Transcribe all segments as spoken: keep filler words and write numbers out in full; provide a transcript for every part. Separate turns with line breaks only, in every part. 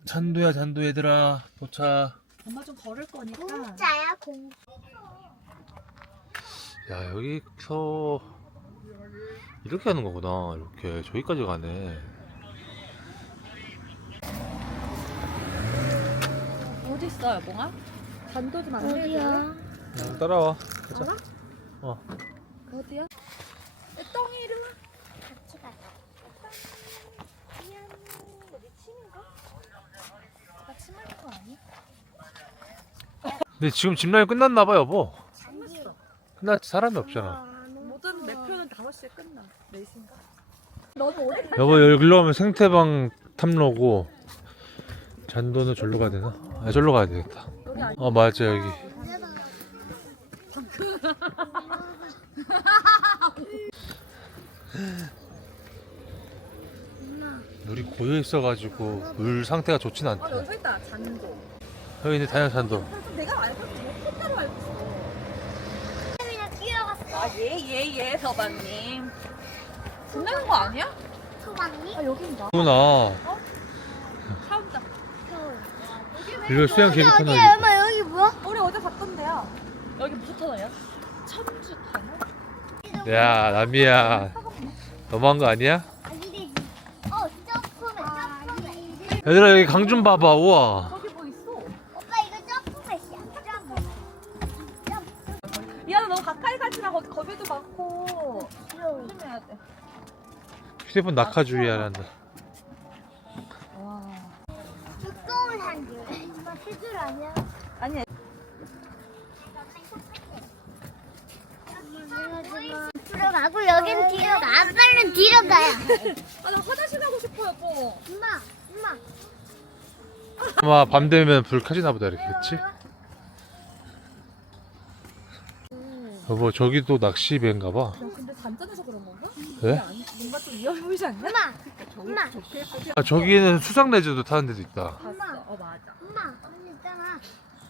잔도야 잔도 얘들아 도착.
엄마 좀 걸을 거니까.
공짜야 공.
야 여기서 이렇게 하는 거구나. 이렇게 저기까지 가네.
어디 있어 여봉아? 잔도 좀 안 돼.
어디야?
응, 따라와. 가자.
알아?
어.
어디야? 똥이 이리 와.
같이 가자.
미안. 우리 침인가? 나 침할 거 아니?
근데 지금 집 라인 끝났나 봐 여보.
끝났어.
끝났지 사람이 없잖아.
모든 매표는 다섯 시에 끝나. 네 시인가? 너무 오래 가.
여보 여기로 가면 생태방 탐로고 잔도는 절로 가야 되나? 아 절로 가야 되겠다.
여기 아니.
어 맞아 여기. 물이 고여 있어가지고 물 상태가 좋진
아
않대.
여기 서 있다. 잔도.
여기 있는 단양 잔도.
그래서 내가 알고 있어. 못 따로 알고 있어.
그냥 뛰어갔어.
아예예예 서방님. 끝나는 거 아니야?
소방이?
아 여긴가?
구나.
사운드.
이거 수영 계획 터널.
어디야 엄마 여기 뭐야?
우리 어제 갔던 데야. 여기 무슨 터널이야? 천주 터널?
야 남이야. 너무한 거 아니야?
아기래지. 어 점프맨 점프맨.
얘들아 여기 강 좀 봐봐. 우와.
저기 뭐 있어?
오빠 이거 점프맨이야. 점프.
미안해 너무 가까이 가지 마. 거기 거미도 많고.
귀여워.
조심해야 돼.
휴대폰 낙하주의하란다.
와.
두꺼운 한 줄. 엄마 세 줄 아니야?
아니.
들어가고 여긴 뒤로 가. 아빠는 뒤로 가요.
아 나 화장실 가고 싶어 여보.
엄마, 엄마.
아마 밤 되면 불 켜지나 보다 이렇게 그치? 여보 저기도 낚시배인가 봐.
야 근데 잔잔해서 그런 건가?
왜?
아니 뭔가 좀 위험해 보이지 않냐?
엄마,
저기
엄마.
좋게 예쁘게
아, 저기는 수상 레저도 타는 데도 있다.
봤어. 어 맞아.
엄마. 언니 있잖아.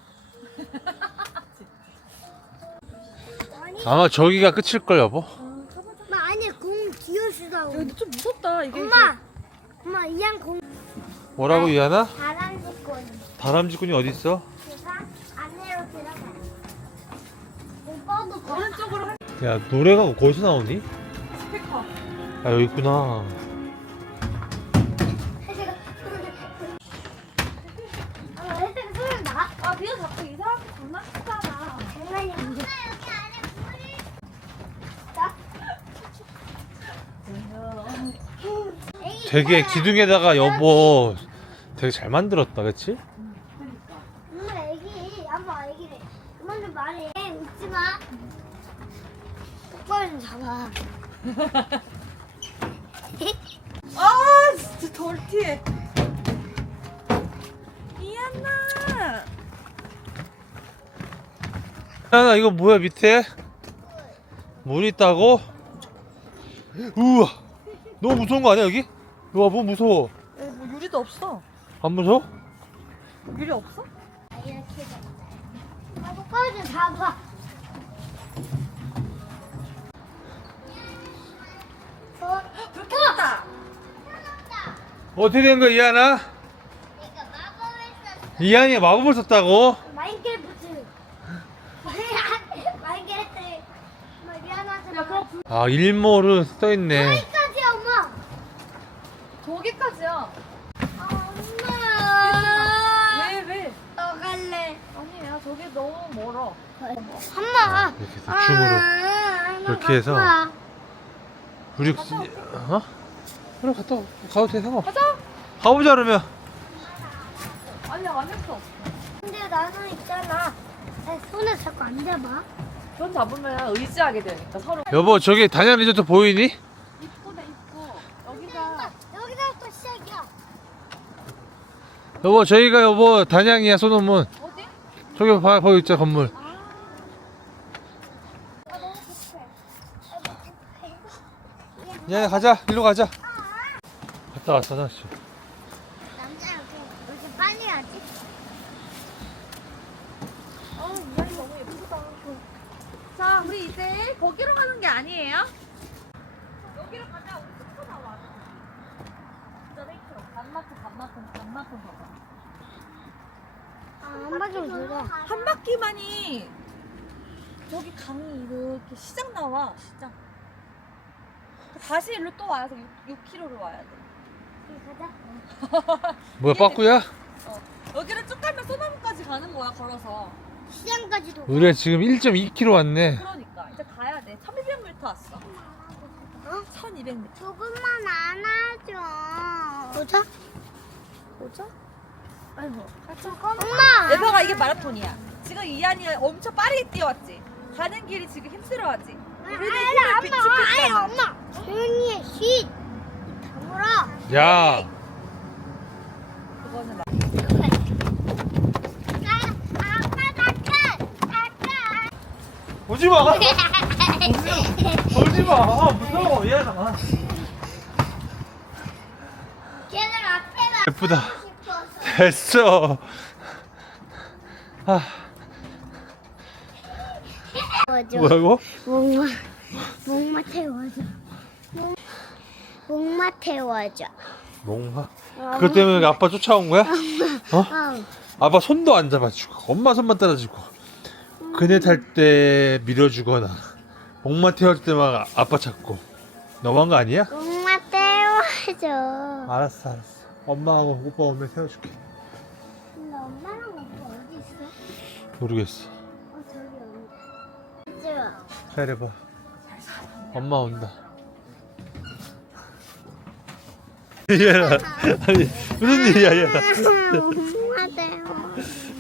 아니,
아마 저기가 끝일걸 여보.
아 가보자.
엄마 안에 공 기어주다고.
야 근데 좀 무섭다 이게.
엄마, 엄마 이양 공
뭐라고 이하나?
다람쥐권.
다람쥐꾼이 어디 있어?
그래서 안내로 들어가. 오빠도 거.
오른쪽으로 할
야 노래가 거기서 나오니?
스피커.
아 여기 있구나.
아, 애들 소리 나?
아 니가 자꾸 이상하게 장난치잖아.
장난이 엄마 여기 안에 물이. 자. 애기
되게
있잖아.
기둥에다가 여보 되게 잘 만들었다 그치?
엄마 애기, 아빠 애기래. 그만 좀 말해. 웃지 마. 똑바로 좀 잡아.
아 진짜 덜티해. 이안나.
야 이거 뭐야 밑에? 물 있다고? 우와 너무 무서운 거 아니야 여기? 우와 뭐 무서워.
에, 뭐 유리도 없어.
안 무서워?
유리 없어?
아, 이렇게 잡자. 아, 똑바로 좀 잡아. 어?
불 켰다.
어떻게 된 거야 이하나?
내가 마법을 썼어.
이한이가 마법을 썼다고?
마인크래프트. 마인크래프트. 엄마 미안하지 마.
야 그럼 불
아 일몰은 써있네.
여기까지야 엄마.
저기까지야.
아, 엄마.
왜 왜?
너 갈래.
아니야 저기 너무 멀어.
엄마.
이렇게 대충으로
아,
이렇게 해서.
나
우리 어? 그래 갔다 와. 가도 돼 상관.
가자.
가보자 그러면.
아니야 안 했어.
근데 나는 있잖아. 내 손에 자꾸 안 잡아.
손 잡으면 의지하게 되니까 서로.
여보 저기 단양 리조트 보이니?
이쁘네 이쁘.
근데
여기가
엄마 여기서부터 시작이야.
여보 저희가 여보 단양이야 소노문.
어디?
저기 봐 거기 있자 건물.
아.
아 너무 급해. 아 너무 급해.
야 가자 일로 가자. 갔다 왔어 다시.
남자 이렇게 왜 이렇게 빨리 하지?
어 이안이 너무 예쁘다. 자 우리 이제 거기로 가는 게 아니에요? 여기로 가자. 우리 숙소 나와. 진짜 데이트로. 반만큼 반만큼 반만큼 봐봐.
아, 한 바퀴 돌자.
한 바퀴만이 저기 강이 이렇게 시장 나와 시장. 다시 일로 또 와서 육 킬로미터로 와야 돼.
가자.
뭐야 빠꾸야?
어. 여기를 쭉 가면 소나무까지 가는 거야 걸어서.
시장까지도.
우리가 지금 일 점 이 킬로미터 왔네.
그러니까 이제 가야 돼. 천이백 미터 왔어.
어?
천이백 미터.
조금만 안아줘. 보자.
보자. 아이고.
엄마.
예서가 이게 마라톤이야. 지금 이한이 엄청 빠르게 뛰어왔지. 가는 길이 지금 힘들어하지. 우리는 힘을
아니, 엄마.
비축했잖아.
아니, 엄마. 조용히 해. 쉿. 다물어.
야,
그거는 나.
아빠 닦아. 닦아.
오지 마. 오지 마. 무서워. 미안하다.
걔들 앞에가
예쁘다.
싶어서.
됐어. 아,
태워줘.
뭐라고?
목마 목마 태워줘. 목- 목마 태워줘.
뭔가? 그것 때문에 아빠 쫓아온 거야? 어?
어.
아빠 손도 안 잡아주고 엄마 손만 따라주고 그네 탈 때 밀어주거나 목마 태울 때만 아빠 찾고 너무한 거 아니야?
목마 태워줘.
알았어 알았어 엄마하고 오빠 오면 태워줄게.
근데 엄마랑 오빠 어디 있어?
모르겠어.
어 저기 온다.
기다려봐. 엄마 온다. 얘라 아니 무슨 일이야 얘라.
목마 태워.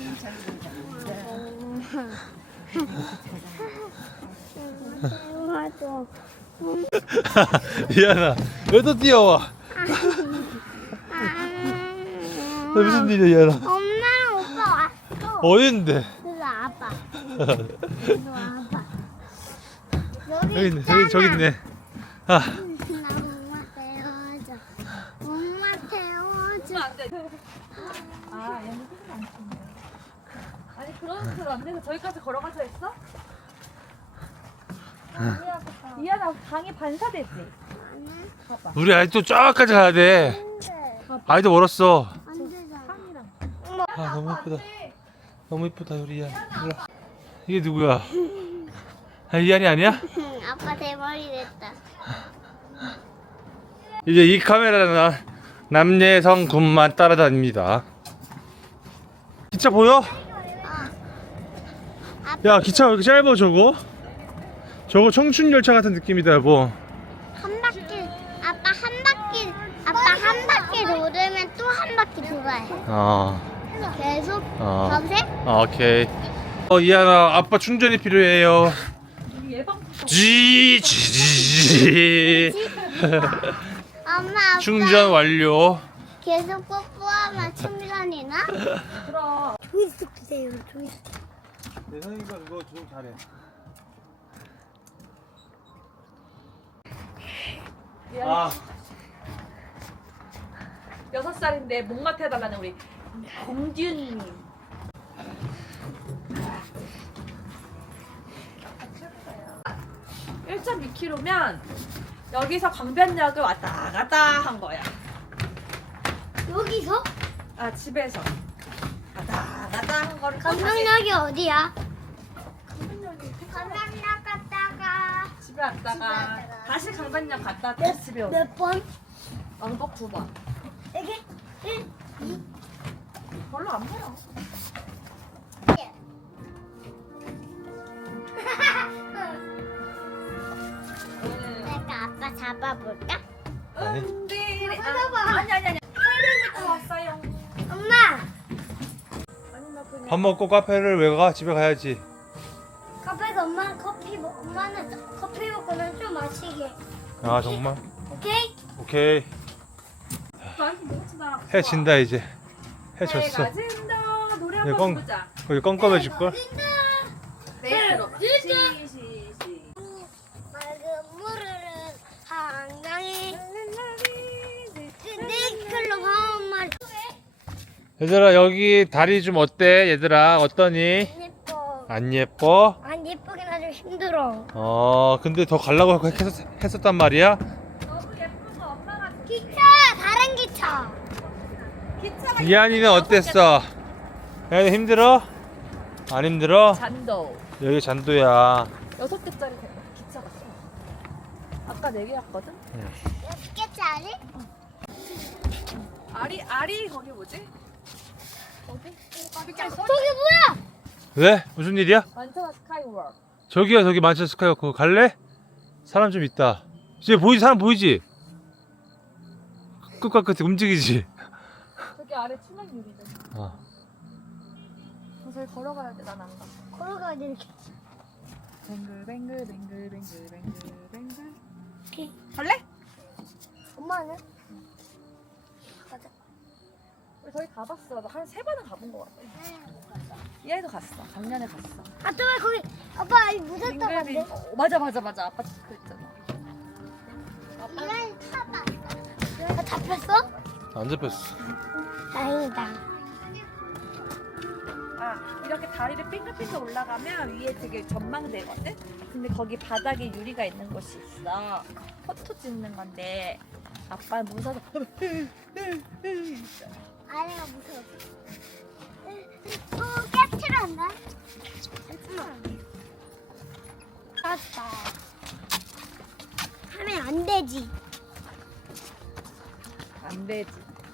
태워줘.
미안아 왜 또 뛰어와? 너 무슨 일이야 얘라.
엄마랑 오빠 왔어.
어딘데?
그래서 아빠. 그래서 아빠. 여기,
여기 있네
있잖아.
저기 저기 있네. 아
나 엄마 태워줘. 엄마 태워줘.
안 돼. 아, 얘는 힘이 안 좋네. 아니 그런 식으로 안 돼서 저기까지 걸어가서 했어? 이하나 강이 반사되지? 봐봐.
우리 아직도 쫙까지 가야 돼. 아직도 멀었어.
안 되잖아.
산이랑.
아 너무 예쁘다. 너무 예쁘다 우리 이한. 일로 와. 이게 누구야? 아, 이한이 아니야?
아빠 대머리 됐다.
이제 이 카메라는 남예성 군만 따라다닙니다. 기차 보여?
어.
야 기차 왜 이렇게 짧아 저거? 저거 청춘 열차 같은 느낌이다 여보.
한 바퀴. 아빠 한 바퀴. 아빠 한 바퀴 돌으면 또 한 바퀴 돌아야 해.
어.
계속
어.
밤새?
어, 오케이. 어 이한아 아빠 충전이 필요해요.
우리 예방부터.
지지지.
엄마 아빠
충전 완료.
계속 뽀뽀하면 충전이 나?
그럼.
조이스틱 주세요. 조이스틱.
예성이가 그거 좀 잘해. 아.
여섯 살인데 목마태 해달라는 우리 공듀님. 일 점 이 킬로미터면 여기서 강변역을 왔다 갔다 한 거야.
여기서?
아 집에서 갔다 갔다 한 거를
강명역이 어디야?
강변역이
강명역 갔다가
집에 왔다가
집에 왔다가.
다시 강변역 갔다 다시 집에 오고
몇 번?
왕복 두 번.
이게 일, 이,
별로 안 멀어.
일. 내가 아빠 잡아볼까?
아니.
은비리
잡아봐.
아니 아니 아니 팔백 미터 왔어요.
엄마!
아니 나 그냥
밥 먹고 카페를 왜 가? 집에 가야지.
카페에서 엄마는 커피 먹, 엄마는 커피 먹고는 좀 마시게.
아 정말?
오케이?
오케이.
많이 먹지마.
해 진다 이제. 해 졌어.
해가 진다. 노래
네,
한번
꽁-
부르자.
거기 껌껌해질 걸?
네 들어.
진짜.
시시시.
맑은 물을 한강에 네클로 한 마리.
얘들아 여기 다리 좀 어때? 얘들아 어떠니?
예뻐.
안 예뻐?
안 예쁘긴 아주 힘들어.
어 근데 더 가려고 했, 했었단 말이야?
너무 예쁜 거 엄마가
기차! 다른 기차!
이한이는 어땠어? 야, 힘들어? 안 힘들어?
잔도
여기 잔도야.
여섯 개짜리 기차 갔어. 아까 네 개였거든.
몇 개짜리?
아리 아리 거기 뭐지? 어디?
저기 뭐야?
왜? 무슨 일이야?
만차나 스카이워크.
저기야, 저기 만체스터 스카이워크 갈래? 사람 좀 있다. 이제 보이지? 사람 보이지? 끝과 끝에 움직이지?
저기 아래 투명 유리들.
어.
저기 걸어가야 돼. 난 안 가.
걸어가야 돼.
뱅글 뱅글 뱅글 뱅글 뱅글 뱅글.
오케이.
갈래?
엄마는? 가자.
우리 저기 가봤어. 나 한 세 번은 가본 것 같아. 얘도 갔어. 작년에 갔어.
아, 또 왜 거기 아빠 이 무섭다고
뱅글
한대?
뱅글. 어, 맞아 맞아 맞아. 아빠 그 있잖아.
이만 타봐. 아, 잡혔어?
안 잡혔어.
다행이다.
아 이렇게 다리를 빙글빙글 올라가면 위에 되게 전망대거든? 근데 거기 바닥에 유리가 있는 곳이 있어. 포토 찍는 건데 아빠는 무서워서
아내가 무서워. 어, 깨트렸나? 맞다. 하면 안 되지.
안 되지.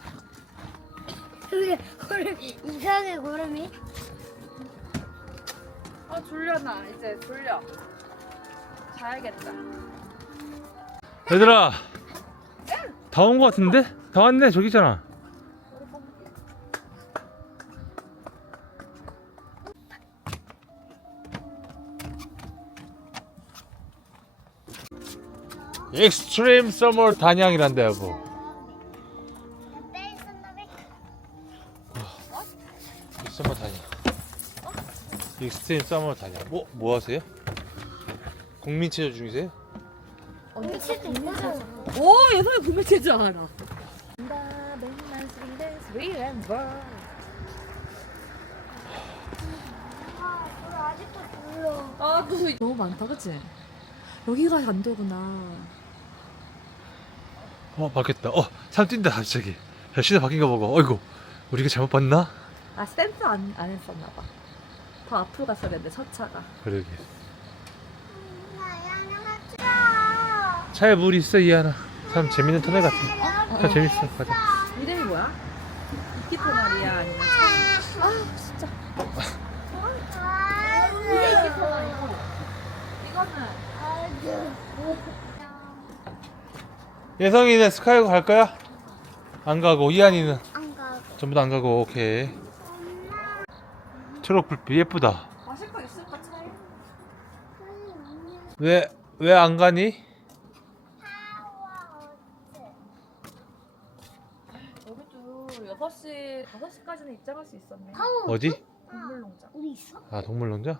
그게 고름 이상해 고름이.
아 졸려 나 이제 졸려. 자야겠다.
얘들아, 다 온 거 같은데? 다 왔네. 저기 있잖아. 익스트림 서머 단양이란다, 여보. 서머 단양. 익스트림 서머 단양. 뭐, 뭐 하세요? 국민체조 중이세요?
언제
진짜 이거잖아.
오 예선이 구매 체조 알아. 나 맨날 스윙 스윙 앤 버.
아, 저 아직도 졸려.
아 그거 너무 많다 그치? 여기가 잔도구나.
어, 바뀌었다. 어, 사람 뛴다, 갑자기. 야, 시대 바뀐 거 보고. 어이구, 우리가 잘못 봤나?
아 센스 안, 안 했었나 봐. 더 앞으로 갔어야 했는데 첫 차가.
그러게.
나야나 하자.
차에 물 있어, 이하나. 참 재밌는 터널 같아. 참 재밌어. 가자.
이름이 뭐야? 이키토나리야 아니면 차? 아 진짜. 이게 이키토나리고 이거는
예성이는 스카이고 갈 거야? 안 가고, 이한이는
안 가.
전부 다 안 가고, 오케이. 초록 불빛 예쁘다.
마실 거 있을까 차에?
왜, 왜 안 가니?
여기도 여섯 시 다섯 시까지는 입장할 수 있었네.
파워.
어디?
동물농장.
우리 있어?
아, 동물농장?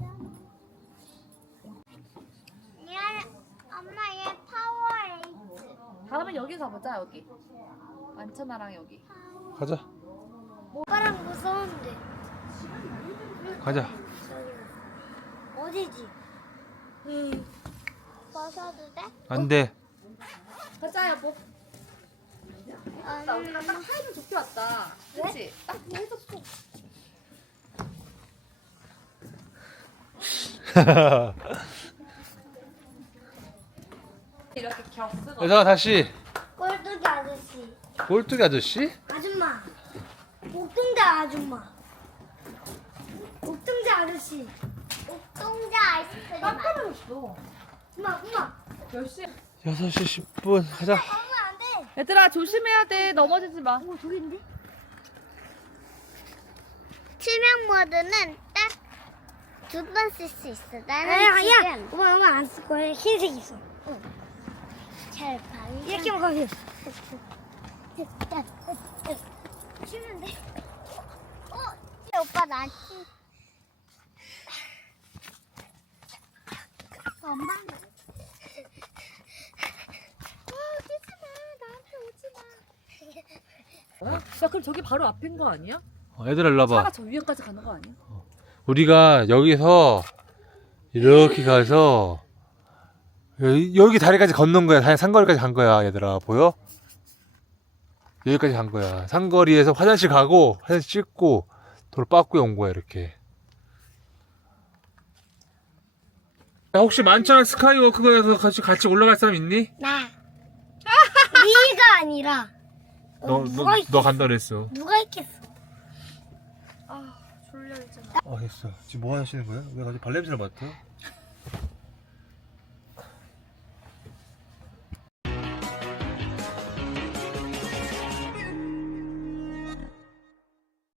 얘 엄마 얘 파워에이트.
다음에 여기 가보자 여기. 만천하랑 여기.
가자.
오빠랑 무서운데.
가자.
어디지? 응. 벗어도 돼?
안 돼.
가자 여보.
아니.
나 우리가 딱 타이밍 좋게 왔다. 그렇지? 딱 해줬어. 이렇게 겹쓰고.
예성아, 다시.
꼴뚜기 아저씨.
꼴뚜기 아저씨?
아줌마. 옥동자 아줌마. 옥동자 아저씨. 옥동자 아이스크림.
깜짝 놀랐어.
엄마, 엄마.
몇 시?
여섯 시 십 분. 가자.
엄마 안 돼.
얘들아 조심해야 돼. 넘어지지 마.
어, 저기인데? 투명 모드는 딱 두 번 쓸 수 있어. 나는 야, 지금 엄마 엄마 안 쓸 거야. 흰색 있어. 응. 잘 봐. 이렇게 먹어요. 쉬는데. 어, 오빠 나. 엄마는. 오지 마. 나한테 오지 마.
야 그럼 저기 바로 앞인 거 아니야?
어, 얘들아, 일로
차가
와봐.
저 위에까지 가는 거 아니야?
우리가 여기서 이렇게 가서 여기, 여기 다리까지 건넌 거야. 한 상거리까지 간 거야, 얘들아. 보여? 여기까지 간 거야. 상거리에서 화장실 가고 화장실 찍고 돌 빠꾸에 온 거야 이렇게. 야, 혹시 만찬 스카이워크에서 같이 같이 올라갈 사람 있니?
나. 네가 아니라. 어,
너, 너,
누가 있...
너 간다 그랬어.
누가 있겠어?
아 졸려 이제.
아 됐어. 지금 뭐 하시는 거야? 왜 갑자기 발냄새를 맡아?